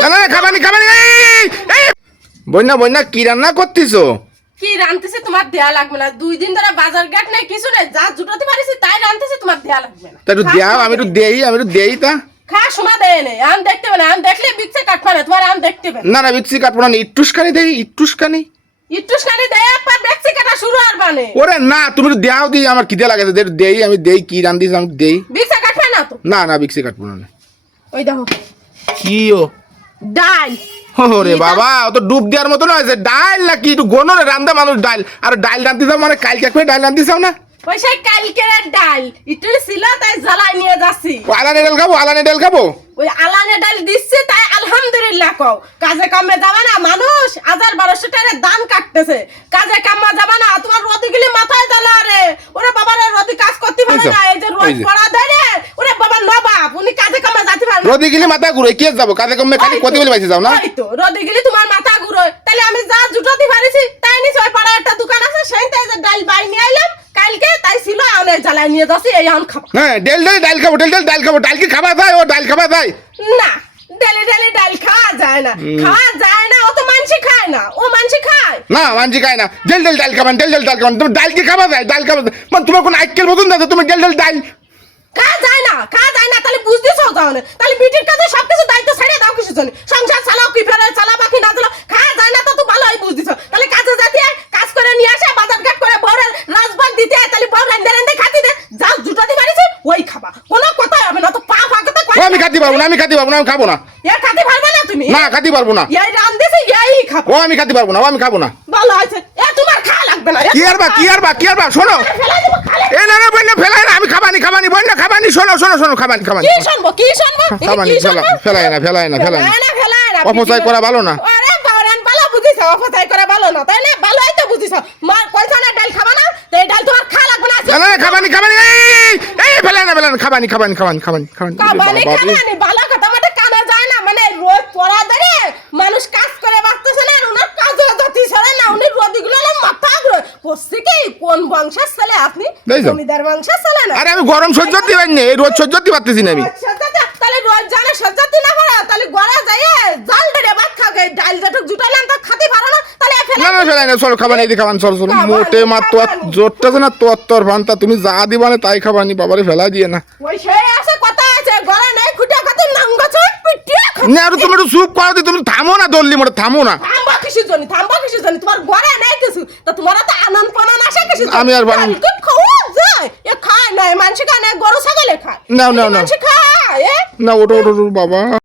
খাবানি খাবানি বন্যা বন্যা কি রান্না করতেছো? কি রান্তেছে তোমার দেয়া লাগবে না। 2 দিন ধরে বাজার ঘাট নাই কিছু নাই, যা জুটাতে পারিছি তাই রান্তেছে, তোমার দেয়া লাগবে না। তা একটু দাও, আমি একটু দেই তা। খা সমা দেয় নেই, আম দেখতে পারে, আম দেখলে বিক্সে কাটবা না, তোমার আম দেখতে পারে না। বিক্সি কাটবো না, ইট্টুসখানি দেই, ইট্টুসখানি দেয় পর বিক্সে কাটা শুরু আর বানে। ওরে না, তুমি একটু দাও দি, আমার খিদে লাগেছে, দেই আমি দেই, কি রান্দিস আমি দেই। বিক্সে কাটবা না তো? না বিক্সি কাটবো না। ওই দেখো কি ও ডাল। ওরে বাবা, ও তো ডুব দেওয়ার মতো নয়। ডাল না কি একটু গোনো রে, রান্দা মানুষ ডাল। আর ডাল রান্তি চাও মানে কালকে করে ডাল রান্তি চাও না? ওই সেই কালকের ডাল একটু ছিল তাই জ্বালাই নিয়ে যাচ্ছি। আলানে ডাল খাবো, আলানে ডাল খাবো। ওই আলানে ডাল দিচ্ছে তাই আলহামদুলিল্লাহ কও। কাজে কামে যাবা না মানুষ, 1000-1200 টাকা দান কাটতেছে, কাজে কামে যাবা না। তোমার রতিগুলি মাথায় জ্বালা রে। ওরে বাবা রে, রতি কাজ করতে পারে না, এই যে রোজ পড়া দেয় রে। ওরে বাবা নবাব, উনি কাজে কামে যাতে পারে না। রতিগুলি মাথা ঘুরে কি যাবো কাজে কামে, খালি কতি বলে বাইসে যাও না? ওই তো রতিগুলি তোমার মাথা ঘুরে। তাহলে আমি যা জুটাতে পারিছি তাই নিছি। ওই পাড়ায় একটা দোকান আছে, সেইটাই যে ডাল বাই নিয়ে আইলাম কালকে, তাই ছিল আনে জ্বালাই নিয়ে যাচ্ছি, এই আম খাবো। হ্যাঁ ডাল খাবো, ডাল খাবো। ডাল কি খাবা যায়? ও ডাল খাবা যায় না? ডালে ডাল খাওয়া যায় না, ও তো মানসি খায় না, ও মানসি খায় না, মানছি খায় না। ডাল খাবান, ডাল খাবান। তুমি ডাল কি খাবা যায়? ডাল খাবা মানে তোমার কোনো আইকেল মতন না, তুমি ডাল খাওয়া যায় না। তাহলে বুঝতেছো তাহলে? তাহলে বিটির কাছে সবকিছু দায়িত্ব ছেড়ে দাও কিছু জন্য। সংসার চালাও কি ফেলে চালাবা কি না চালাও, খাওয়া যায় না তো তুই ভালোই বুঝতেছো। তাহলে কাজে যাতে কাজ করে নিয়ে আসে, বাজার ঘাট করে বউরে রাজভাগ দিতে হয়, তাহলে বউ রান্দে খাতি দে, যা জুটাতে পারিছে ওই খাবা। কোনো কথাই হবে না তো, পা ফাঁকাতে কই। আমি খাতে পারবো না, আমি খাবো না। খাতে পারবে না তুমি? না, খাতে পারবো না। এই রান্দেছে এই খাবো। ও আমি খাতে পারবো না, আমি খাবো না। ভালো আছে, তোমার খাওয়া লাগবে না। কি আর বা শোনো। এ না বন্যা ফেলাই না, আমি খাবানি বন্যা খাবানি। শোনো খাবানি। কি শুনবো? খাবানি ফেলাই না। অপচয় করা ভালো না। আরে বাওরান ভালো বুঝিস, অপচয় করা ভালো না, তাই না? ভালোই তো বুঝিস। মা কইছ না ডাল খাবা না, তো এই ডাল তোমার খাওয়া লাগবে না। না খাবানি ফেলাই না খাবানি। ভালো কথা মানে কানা যায় না, মানে রোজ পড়া ধরে মানুষ কাজ করে বাঁচতেছে না, উনার কাজও জাতি ছড়ে না, উনি রোদিগুলো মাথা ঘুরে পড়ছে। কি কোন বংশের ছেলে আপনি? জমিদার বংশের ছেলে না? আরে আমি গরম সহ্য করতে পারি না, এই রোজ সহ্য করতে পারতেছি না আমি। তাহলে রোজ জানে সহ্য করতে না পারা, তাহলে গড়া যায় জাল ধরে ভাত খাবে। ডাল যেটুক জুটালাম তা খাতে পারো না, তাহলে না ফেলাই না। চলো খাবানি, এই খাবান। চলো মোটে মা তো জোরটাছে না, তোর ভান্তা তুমি যা দিবা না তাই খাবানি, বাবারে ফেলাই দিয়ে না। ওই সেই আছে কথা আছে, গড়া নাই খুঁটে খাতে নাঙ্গা চড় পিটিয়ে খাতে। না আর তুমি একটু চুপ করো, তুমি থামো না, দললি মোটে থামো না। থামবা কিসের জন্য? তোমার গড়া নাই কিছু, তা তোমার তো আনন্দ পানন আসে কিছু। আমি আর বানান খাওয়া যায় এ খায় না, মানুষ খায় না, গরু ছাগলে খায়। না মানুষ খায় না ওটো বাবা।